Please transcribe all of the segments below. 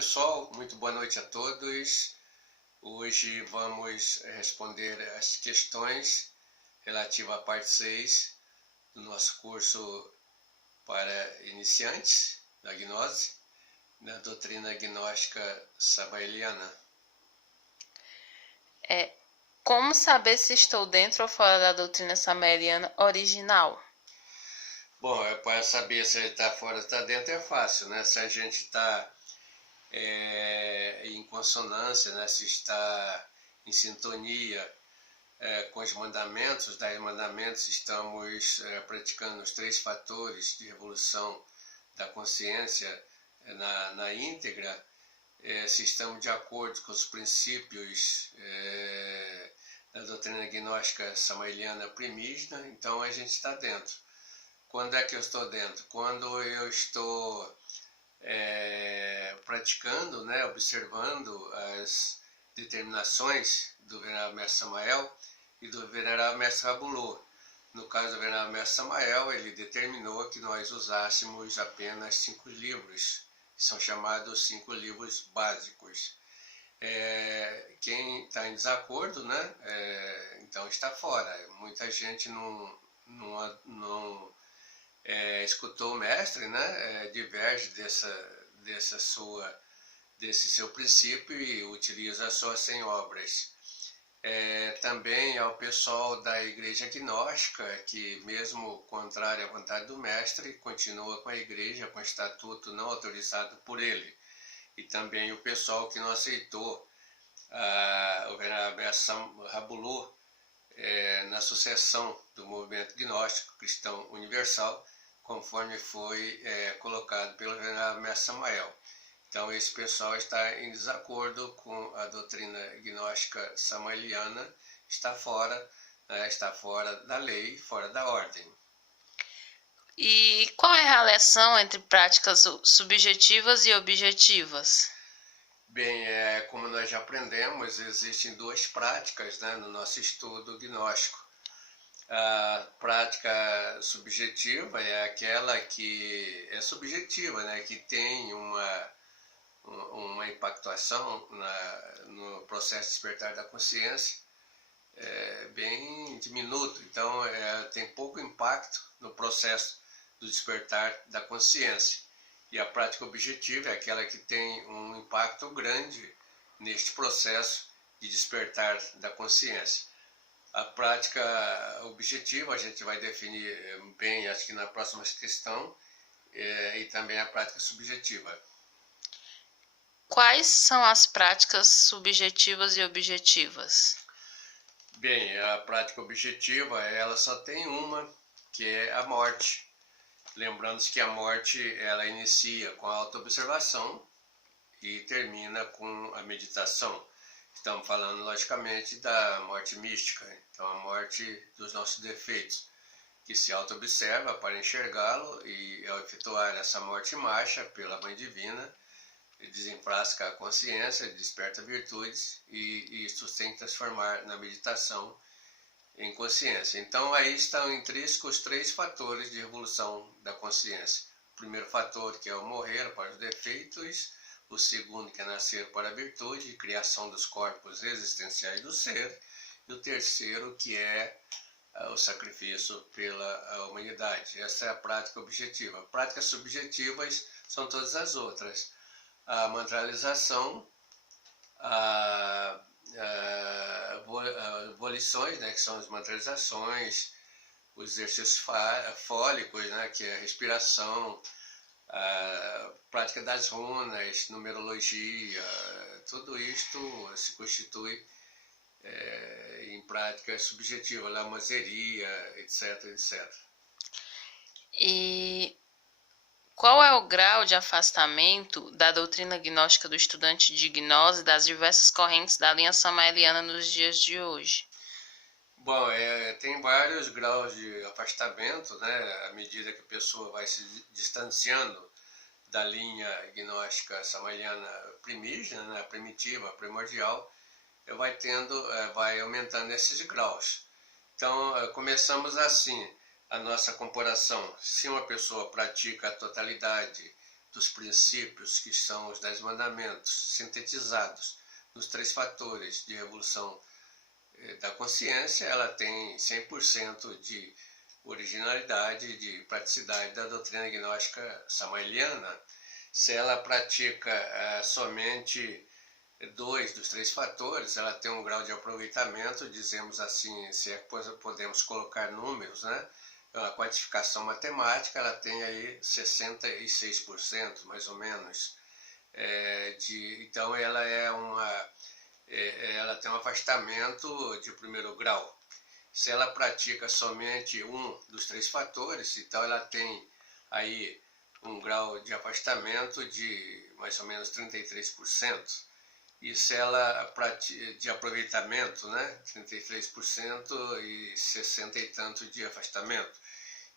pessoal, muito boa noite a todos. Hoje vamos responder as questões relativas à parte 6 do nosso curso para iniciantes da gnose, da doutrina gnóstica samaeliana. Como saber se estou dentro ou fora da doutrina samaeliana original? Bom, para saber se ele está fora ou está dentro é fácil, né? Se a gente está em consonância, né? Se está em sintonia com os mandamentos, os 10 mandamentos, estamos praticando os 3 fatores de evolução da consciência na íntegra, se estamos de acordo com os princípios da doutrina gnóstica samaeliana primígena, então a gente está dentro. Quando é que eu estou dentro? Quando eu estou praticando, né, observando as determinações do Venerável Mestre Samael e do Venerável Mestre Rabulô. No caso do Venerável Mestre Samael, ele determinou que nós usássemos apenas 5 livros, que são chamados 5 livros básicos. Quem está em desacordo, né, então está fora. Muita gente não escutou o mestre, né, diverge desse seu princípio e utiliza só 100 obras. Também ao pessoal da igreja gnóstica, que mesmo contrário à vontade do mestre, continua com a igreja com estatuto não autorizado por ele. E também o pessoal que não aceitou o Venerável Rabulô na sucessão do movimento gnóstico cristão universal, conforme foi colocado pelo Venerável Mestre Samael. Então esse pessoal está em desacordo com a doutrina gnóstica samaeliana, está fora da lei, fora da ordem. E qual é a relação entre práticas subjetivas e objetivas? Bem, como nós já aprendemos, existem 2 práticas, né, no nosso estudo gnóstico. A prática subjetiva é aquela que é subjetiva, né, que tem uma impactuação no processo de despertar da consciência bem diminuto. Então, tem pouco impacto no processo do despertar da consciência. E a prática objetiva é aquela que tem um impacto grande neste processo de despertar da consciência. A prática objetiva a gente vai definir bem, acho que na próxima questão, e também a prática subjetiva. Quais são as práticas subjetivas e objetivas? Bem, a prática objetiva, ela só tem uma, que é a morte. Lembrando-se que a morte, ela inicia com a autoobservação e termina com a meditação. Estamos falando, logicamente, da morte mística, então a morte dos nossos defeitos, que se auto-observa para enxergá-lo e, ao efetuar essa morte em marcha pela Mãe Divina, desenfrasca a consciência, desperta virtudes e isso tem que transformar na meditação em consciência. Então aí estão intrínsecos os 3 fatores de evolução da consciência. O primeiro fator, que é o morrer para os defeitos. O segundo, que é nascer para a virtude, criação dos corpos existenciais do ser. E o terceiro, que é o sacrifício pela humanidade. Essa é a prática objetiva. Práticas subjetivas são todas as outras. A mantralização, volições, né, que são as mantralizações, os exercícios fólicos, né, que é a respiração, a prática das runas, numerologia, tudo isto se constitui em prática subjetiva, lamazeria, etc, etc. E qual é o grau de afastamento da doutrina gnóstica do estudante de gnose das diversas correntes da linha samaeliana nos dias de hoje? Bom, tem vários graus de afastamento, né, à medida que a pessoa vai se distanciando da linha gnóstica samaeliana primígena, né, primitiva, primordial, vai aumentando esses graus. Então, começamos assim a nossa comparação. Se uma pessoa pratica a totalidade dos princípios, que são os 10 mandamentos, sintetizados nos 3 fatores de evolução da consciência, ela tem 100% de originalidade, de praticidade da doutrina gnóstica samaeliana. Se ela pratica somente 2 dos 3 fatores, ela tem um grau de aproveitamento, dizemos assim, se é que podemos colocar números, né? A quantificação matemática, ela tem aí 66%, mais ou menos. Então ela ela tem um afastamento de primeiro grau. Se ela pratica somente um dos 3 fatores, então ela tem aí um grau de afastamento de mais ou menos 33%. E se ela pratica de aproveitamento, né, 33% e 60 e tanto de afastamento.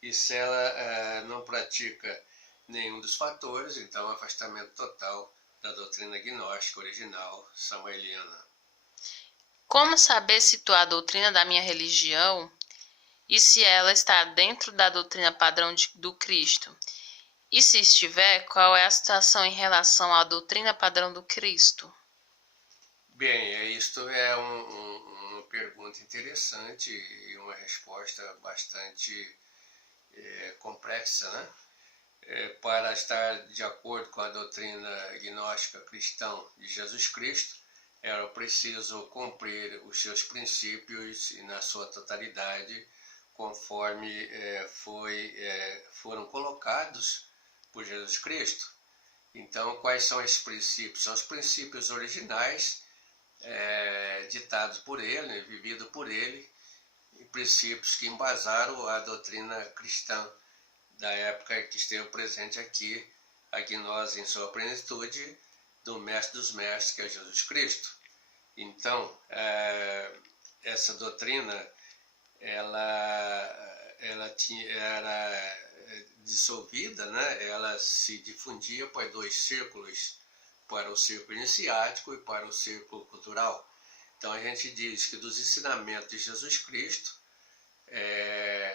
E se ela não pratica nenhum dos fatores, então afastamento total da doutrina gnóstica original samaeliana. Como saber situar a doutrina da minha religião e se ela está dentro da doutrina padrão do Cristo? E se estiver, qual é a situação em relação à doutrina padrão do Cristo? Bem, isto é uma pergunta interessante e uma resposta bastante complexa, né? Para estar de acordo com a doutrina gnóstica cristã de Jesus Cristo, era preciso cumprir os seus princípios e na sua totalidade, conforme foram colocados por Jesus Cristo. Então, quais são esses princípios? São os princípios originais, ditados por ele, né, vivido por ele, e princípios que embasaram a doutrina cristã da época que esteve presente aqui, a gnose em sua plenitude, do mestre dos mestres, que é Jesus Cristo. Então, essa doutrina, ela era dissolvida, né? Ela se difundia para 2 círculos, para o círculo iniciático e para o círculo cultural. Então, a gente diz que dos ensinamentos de Jesus Cristo,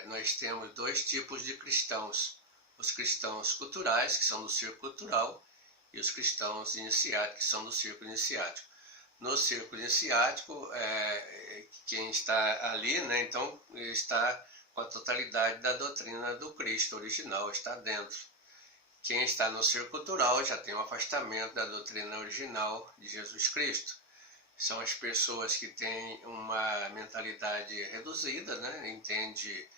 nós temos 2 tipos de cristãos. Os cristãos culturais, que são do círculo cultural, e os cristãos iniciáticos, que são do círculo iniciático. No círculo iniciático, quem está ali, né, então está com a totalidade da doutrina do Cristo original, está dentro. Quem está no círculo cultural já tem um afastamento da doutrina original de Jesus Cristo. São as pessoas que têm uma mentalidade reduzida, né, entende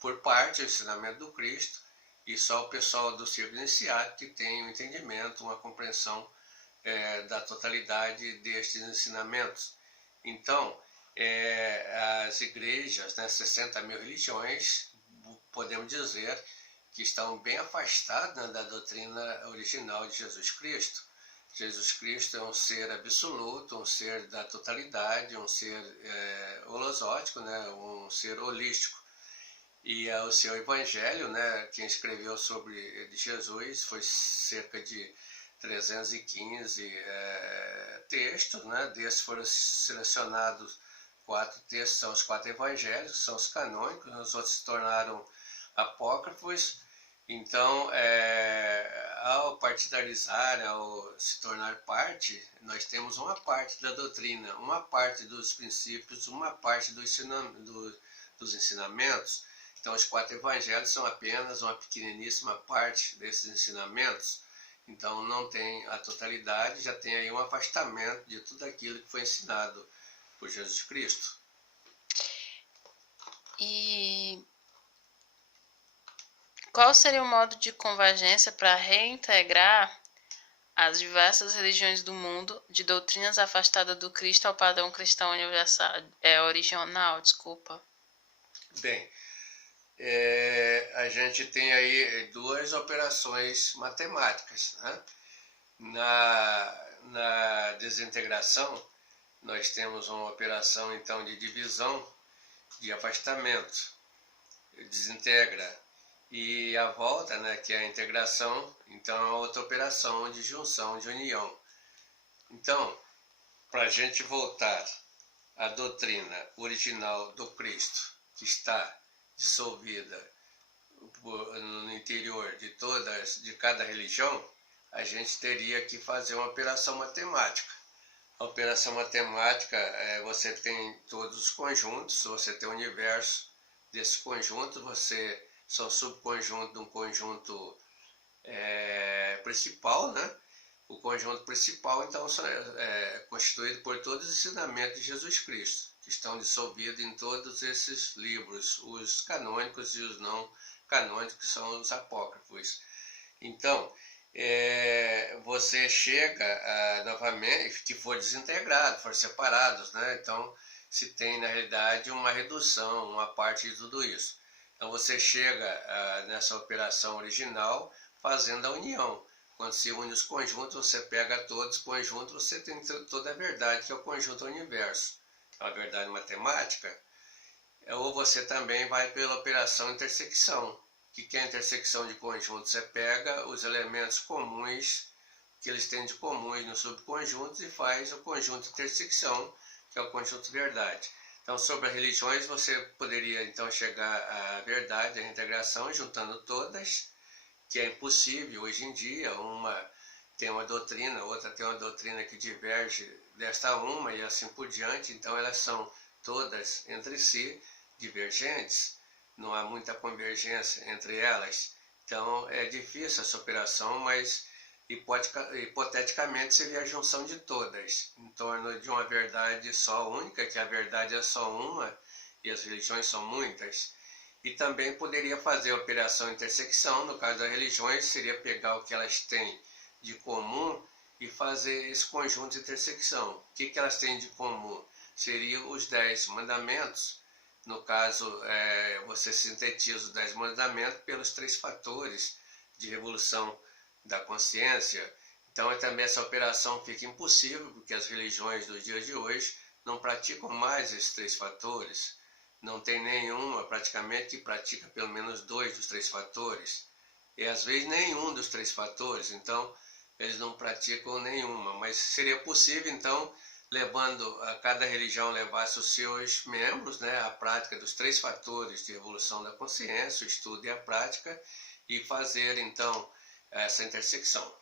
por parte o ensinamento do Cristo, e só o pessoal do círculo iniciático que tem um entendimento, uma compreensão da totalidade destes ensinamentos. Então, as igrejas, né, 60 mil religiões, podemos dizer que estão bem afastadas, né, da doutrina original de Jesus Cristo. Jesus Cristo é um ser absoluto, um ser da totalidade, um ser holosótico, né, um ser holístico. E o seu evangelho, né, quem escreveu sobre Jesus foi cerca de 315 textos, né? Desses foram selecionados 4 textos, são os 4 evangelhos, que são os canônicos, os outros se tornaram apócrifos. Então, ao partidarizar, ao se tornar parte, nós temos uma parte da doutrina, uma parte dos princípios, uma parte dos ensinamentos. Então, os 4 evangelhos são apenas uma pequeniníssima parte desses ensinamentos. Então, não tem a totalidade, já tem aí um afastamento de tudo aquilo que foi ensinado por Jesus Cristo. E qual seria o modo de convergência para reintegrar as diversas religiões do mundo de doutrinas afastadas do Cristo ao padrão cristão universal, original? Desculpa. Bem, a gente tem aí 2 operações matemáticas, né? Na desintegração, nós temos uma operação então de divisão, de afastamento, desintegra, e a volta, né, que é a integração, então é outra operação de junção, de união. Então, para a gente voltar à doutrina original do Cristo, que está dissolvida no interior de cada religião, a gente teria que fazer uma operação matemática. A operação matemática, você tem todos os conjuntos, você tem o universo desse conjunto, você são subconjunto de um conjunto principal, né? O conjunto principal, então, é constituído por todos os ensinamentos de Jesus Cristo, que estão dissolvidos em todos esses livros, os canônicos e os não canônicos, que são os apócrifos. Então, você chega novamente, que for desintegrado, for separados, né? Então, se tem, na realidade, uma redução, uma parte de tudo isso. Então, você chega nessa operação original fazendo a união. Quando se une os conjuntos, você pega todos os conjuntos, você tem toda a verdade, que é o conjunto universo. É uma verdade matemática. Ou você também vai pela operação intersecção. O que é a intersecção de conjuntos? Você pega os elementos comuns que eles têm de comuns nos subconjuntos e faz o conjunto de intersecção, que é o conjunto verdade. Então, sobre as religiões, você poderia então chegar à verdade, à integração, juntando todas, que é impossível hoje em dia. Uma tem uma doutrina, outra tem uma doutrina que diverge desta uma e assim por diante. Então, elas são todas entre si divergentes, não há muita convergência entre elas. Então, é difícil essa operação, mas hipoteticamente seria a junção de todas, em torno de uma verdade só única, que a verdade é só uma e as religiões são muitas. E também poderia fazer a operação intersecção, no caso das religiões, seria pegar o que elas têm de comum e fazer esse conjunto de intersecção. O que elas têm de comum? Seriam os 10 mandamentos. No caso, você sintetiza os 10 mandamentos pelos 3 fatores de revolução da consciência. Então, também essa operação fica impossível, porque as religiões dos dias de hoje não praticam mais esses 3 fatores. Não tem nenhuma, praticamente, que pratica pelo menos 2 dos 3 fatores. E às vezes nenhum dos 3 fatores, então eles não praticam nenhuma. Mas seria possível, então, levando a cada religião levasse os seus membros, né, a prática dos 3 fatores de evolução da consciência, o estudo e a prática, e fazer, então, essa intersecção.